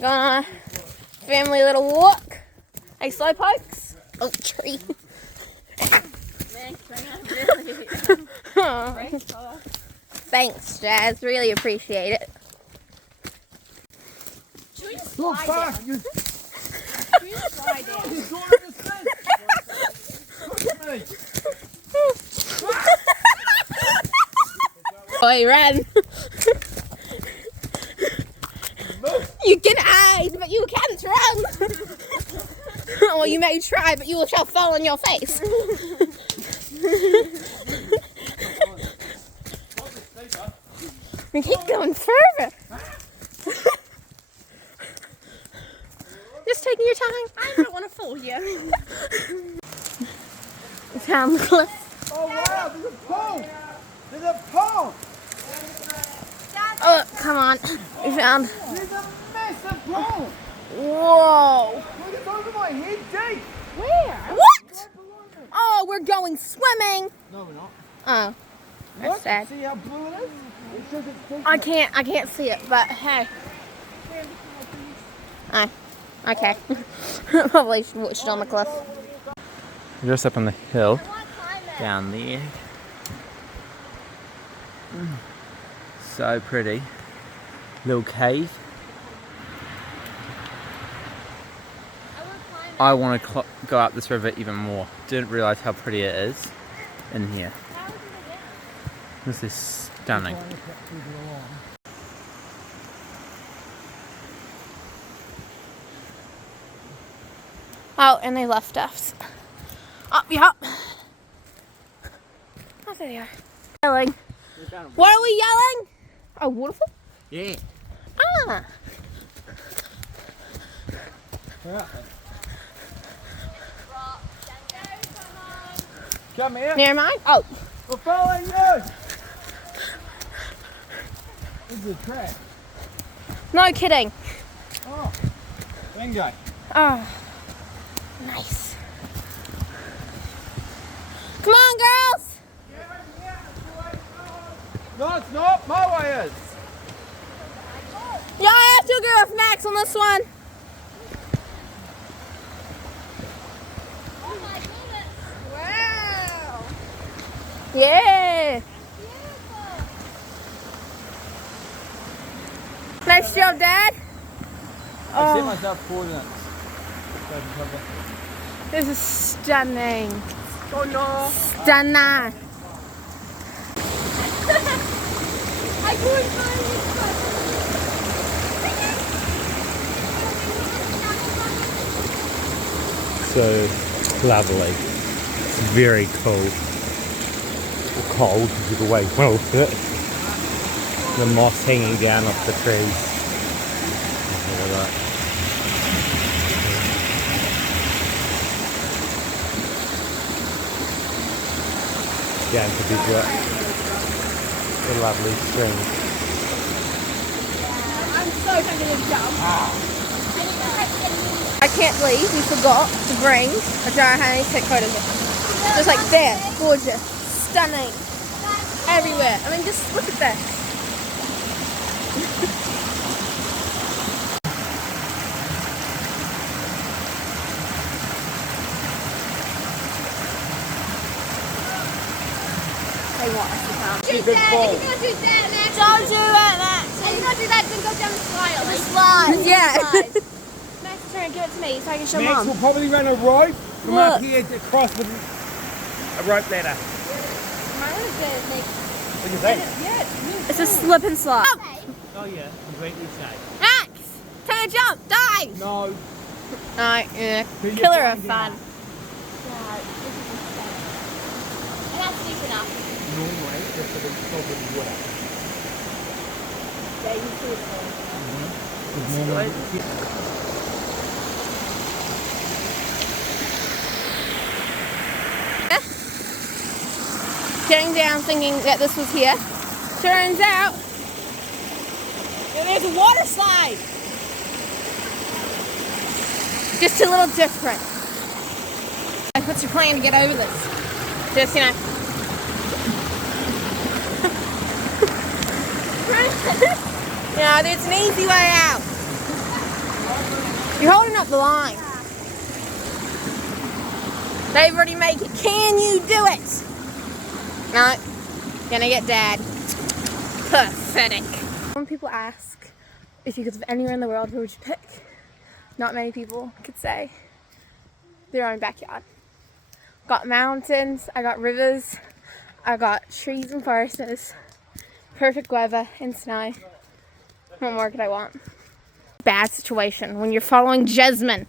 Going on a family little walk. Hey, slowpokes. Oh, tree. Thanks, Jazz. Really appreciate it. Look back! You Slide down. He's going on his fence! Look at me! Boy, run. You can hide, but you can't run. Well, you may try, but you shall fall on your face. We keep going further. Just taking your time. I don't want to fall here. Down the cliff. Oh wow, there's a pole! There's a pole! Oh, come on. We found. There's a massive pole! Whoa. Look, it's over my head deep! Where? What? Oh, we're going swimming. No, we're not. Oh, that's Look, sad. see how blue it is? It says it's deep. I can't see it, but hey. Oh, okay. Probably should watch it on the cliff. We're just up on the hill, down there. So pretty. Little cave. I want to go up this river even more. Didn't realise how pretty it is in here. This is stunning. Oh, and they left us. Up, yeah. Oh, there they are. Yelling. What are we yelling? A waterfall? Yeah. Ah. Come here. Near mine? Oh. We're following you! This is a track. No kidding. Oh, bingo. Oh. Nice. Come on, girls. No, it's not. My way is. Yeah, I have to go off next on this one. Oh my goodness. Wow. Yeah. Beautiful. Nice job, Dad. I set Oh, myself coordinates. this is stunning. Oh no! Stunning. I couldn't find it. So lovely. It's very cool. Or cold, either way. Well, the moss hanging down off the trees. Look at that. Down to the lovely spring. I'm so fucking gonna jump. I can't believe we forgot to bring a jar of honey to take photos of. Just like there, gorgeous, stunning, everywhere. I mean, just look at this. They want us to come. Do that. If you're gonna do that, Max. Don't do it, Max. If you're gonna do that, then go down the slide. The slide. Yeah. Slide. Max is trying to give it to me so I can show Max Mom. will probably run a rope from Look. up here across with a rope ladder. Mine is good. Like, What do you think? yeah, it's new. It's a slip and slide. Oh yeah, completely safe. Max, take a jump, dive. No. Yeah. Put your Killer of tongue fun. down. Yeah, this is insane. And that's deep enough. Normally, this would be probably wet. Yeah, you see it. Getting down thinking that this was here. Turns out, there's a water slide. Just a little different. Like, what's your plan to get over this? Just, you know. There's an easy way out. You're holding up the line. They've already made it. Can you do it? No. Gonna get Dad. Pathetic. When people ask if you could live anywhere in the world, where would you pick? Not many people could say their own backyard. Got mountains, I got rivers, I got trees and forests, perfect weather and snow. What more could I want? Bad situation when you're following Jasmine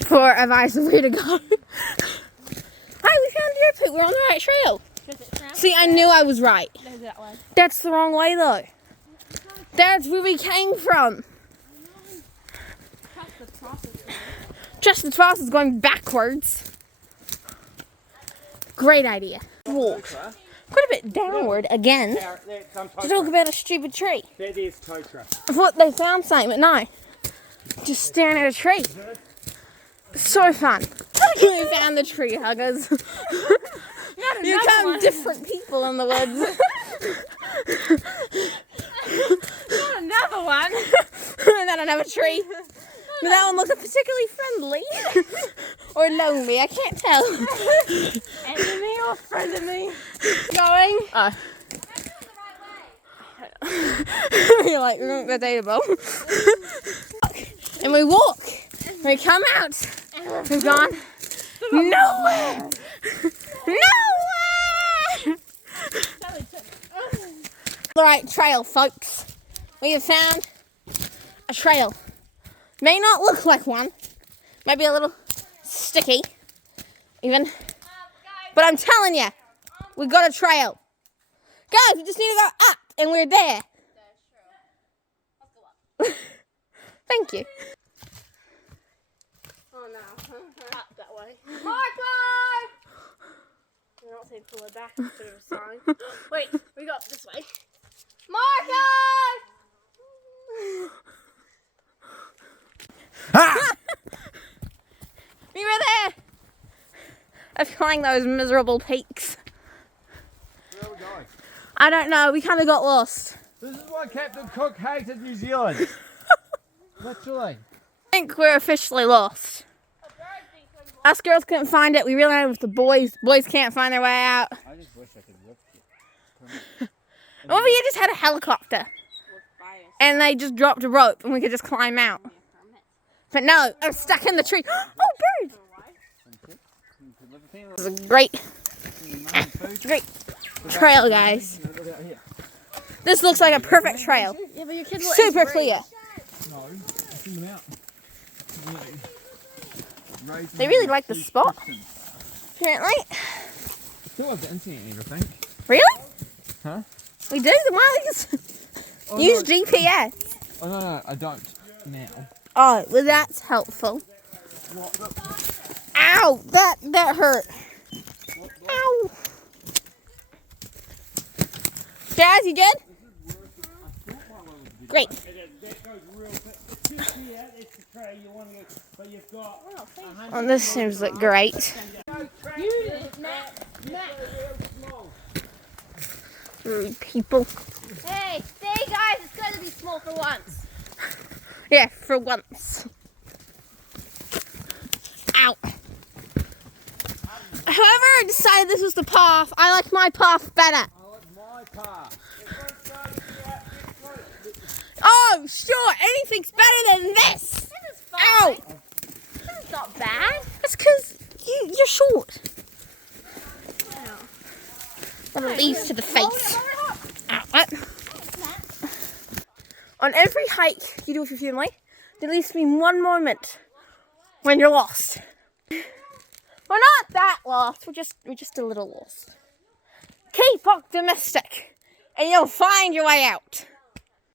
for advice of where to go. Hi, we found deer poop. We're on the right trail. See, I knew I was right. That's the wrong way though. That's where we came from. Just the process going backwards. Great idea. Walk quite a bit downward again to talk about a stupid tree. I thought they found something, but no. Just staring at a tree. So fun. We found the tree huggers. You become different people in the woods. Not another one. Not another tree. But that one looks particularly friendly. Or lonely, I can't tell. Enemy or friend of me? Going? You're like, we're dateable. And we walk. We come out. We've gone nowhere. Nowhere! The right trail, folks. We have found a trail. May not look like one. Maybe a little sticky, even. But I'm telling you, we got a trail. Guys, we just need to go up, and we're there. Thank you. Oh no. Up that way. Marco! You're not saying pull it back instead of a sign. Wait, we got this way. Marco! We were there. Of climbing those miserable peaks. Where are we going? I don't know. We kind of got lost. This is why Captain Cook hated New Zealand. Literally. I think we're officially lost. Us girls couldn't find it. We realized with the boys. Boys can't find their way out. I just wish I could lift it. What if we just had a helicopter and they just dropped a rope and we could just climb out? But no, I'm stuck in the tree. Oh, bird! This is a great trail, guys. This looks like a perfect trail. Yeah, but your kids will Super clear. No, I threw them out. They really like the spot, apparently. Still have the internet and everything. Really? Huh? We do? Then why don't we just use GPS? Oh no, I don't now. Oh, well that's helpful. Ow! That hurt. Ow! Jazz, you good? Great. Well, this seems like great. Rude people. Hey, see guys, it's going to be small for once. Yeah, for once. Ow. Whoever decided this was the path, I like my path better. I like my path. Oh, sure, anything's better than this. This is fine. Ow. This is not bad. That's because you're short. That leads to the face. Ow. What? On every hike you do with your family, there needs to be one moment when you're lost. We're not that lost. We're just a little lost. Keep optimistic, and you'll find your way out.